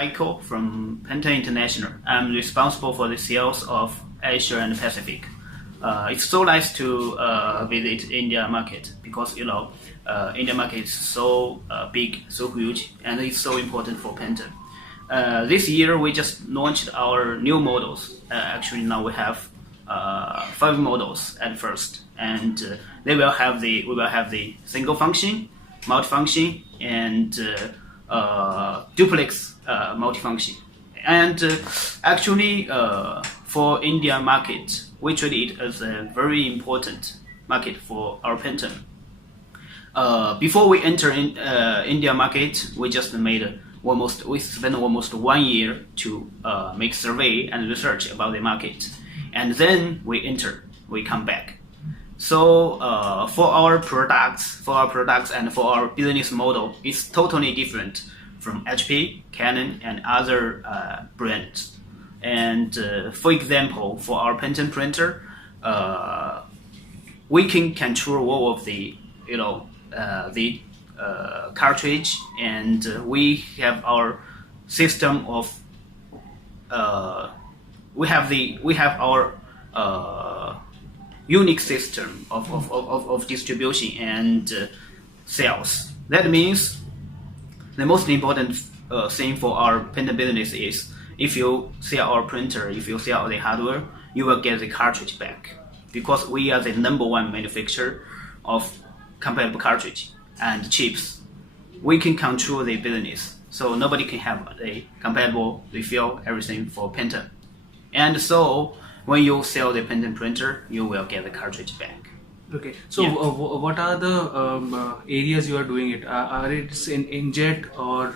Michael from Pantum International. I'm responsible for the sales of Asia and Pacific. It's so nice to visit India market because India market is so big, so huge, and it's so important for Pantum. This year we just launched our new models. Actually, now we have 5 models at first, and we will have the single function, multi-function, and duplex multifunction. And actually, for India market, we treat it as a very important market for our Pantum. Before we enter in India market, we just spent almost 1 year to make survey and research about the market, and then we come back. So for our products and for our business model, it's totally different from HP, Canon, and other brands. And for example, for our Pantum printer, we can control all of the cartridge, and we have our system of we have our unique system of distribution and sales. That means the most important thing for our printer business is if you sell our printer, if you sell the hardware, you will get the cartridge back, because we are the #1 manufacturer of compatible cartridge and chips. We can control the business, so nobody can have a compatible refill everything for Pantum. And so when you sell the Pantum printer, you will get the cartridge back. Okay, so yeah. What are the areas you are doing it? Are it in inkjet or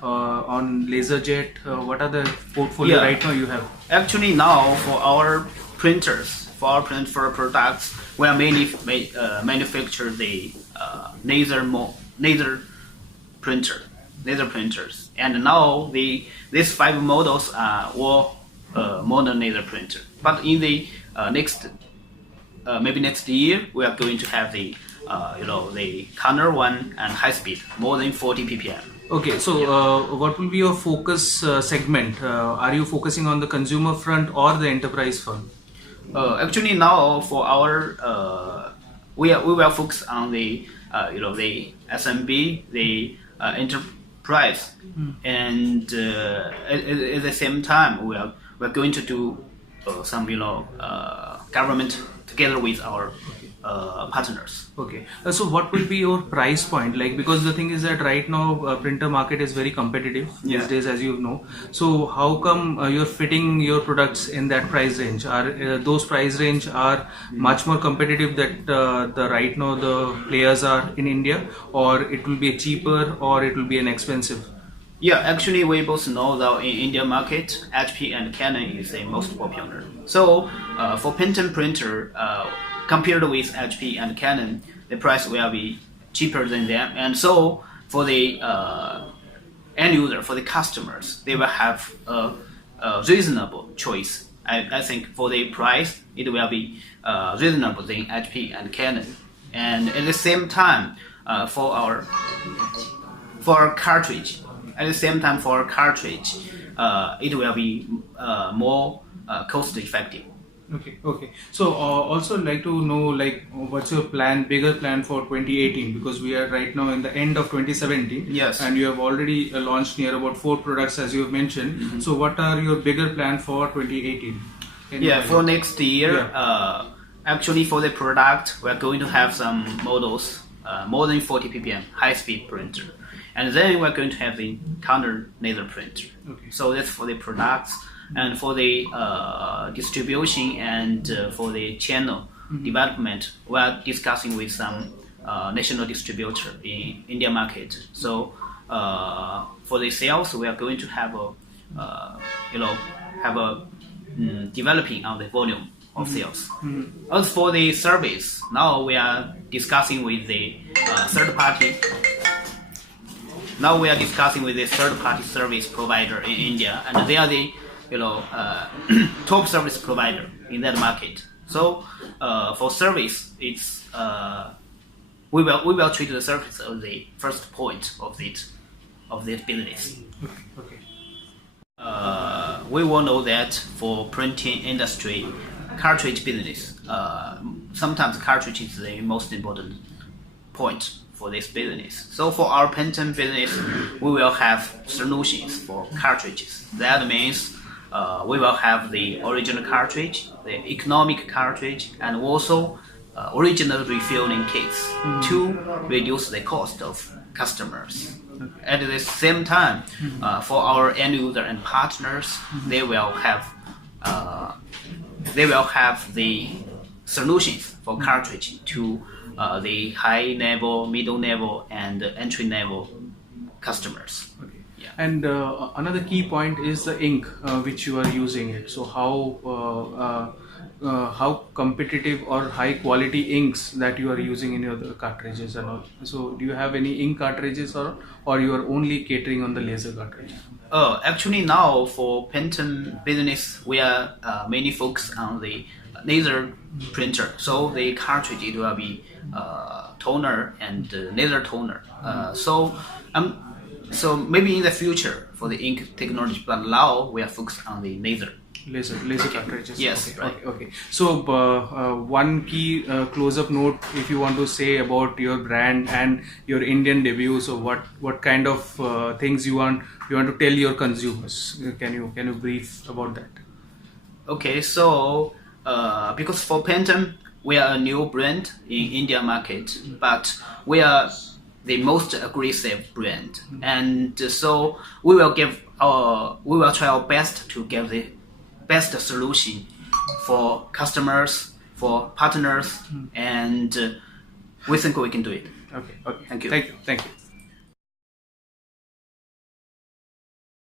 on laser jet? What are the portfolio right now you have? Actually, now for our printers, for our products, we are mainly manufacture the laser printers, and now these 5 models are all modern laser printer. But in the maybe next year, we are going to have the corner one and high speed, more than 40 ppm. Okay, so what will be your focus segment? Are you focusing on the consumer front or the enterprise front? Actually, now for our we will focus on the the SMB, the enterprise, and at the same time we're going to do some government together with our partners. Okay, so what will be your price point? Like, because the thing is that right now printer market is very competitive these days, as you know. So how come you're fitting your products in that price range? Are those price range are much more competitive that the right now the players are in India, or it will be cheaper, or it will be an expensive? Yeah, actually we both know that in India market, HP and Canon is the most popular. So for Pantum printer, compared with HP and Canon, the price will be cheaper than them. And so for the end user, for the customers, they will have a reasonable choice. I think for the price, it will be reasonable than HP and Canon. And at the same time, for our cartridge, it will be more cost effective. Okay. So also like to know, like, what's your bigger plan for 2018, because we are right now in the end of 2017. Yes. And you have already launched near about 4 products, as you have mentioned. Mm-hmm. So what are your bigger plan for 2018? For next year, actually for the product, we are going to have some models more than 40 ppm high speed printer. And then we're going to have the counter laser printer. Okay. So that's for the products. And for the distribution and for the channel development, we are discussing with some national distributor in India market. So for the sales, we are going to have developing on the volume of sales. As for the service, now we are discussing with the third party. Now we are discussing with the third-party service provider in India, and they are the top service provider in that market. So for service, it's we will treat the service as the first point of that business. Okay. we all know that for printing industry, cartridge business, sometimes cartridge is the most important point for this business. So for our Pantum business, we will have solutions for cartridges. That means we will have the original cartridge, the economic cartridge, and also original refilling kits to reduce the cost of customers. At the same time, for our end user and partners, they will have the solutions for cartridge to the high level, middle level, and entry level customers. Okay. Yeah. And another key point is the ink which you are using it. So how competitive or high quality inks that you are using in your cartridges and all. So do you have any ink cartridges or you are only catering on the laser cartridge? Actually now for Pantum business, we are mainly focused on the laser printer. So the cartridge it will be toner and laser toner. So maybe in the future for the ink technology, but now we are focused on the laser cartridges. Yes, okay, right. Okay. So one key close-up note, if you want to say about your brand and your Indian debut. So what kind of things you want to tell your consumers? Can you brief about that? Okay, so because for Pantum, we are a new brand in India market, but we are the most aggressive brand, and so we will try our best to give the best solution for customers, for partners, and we think we can do it. Okay. Thank you. Thank you.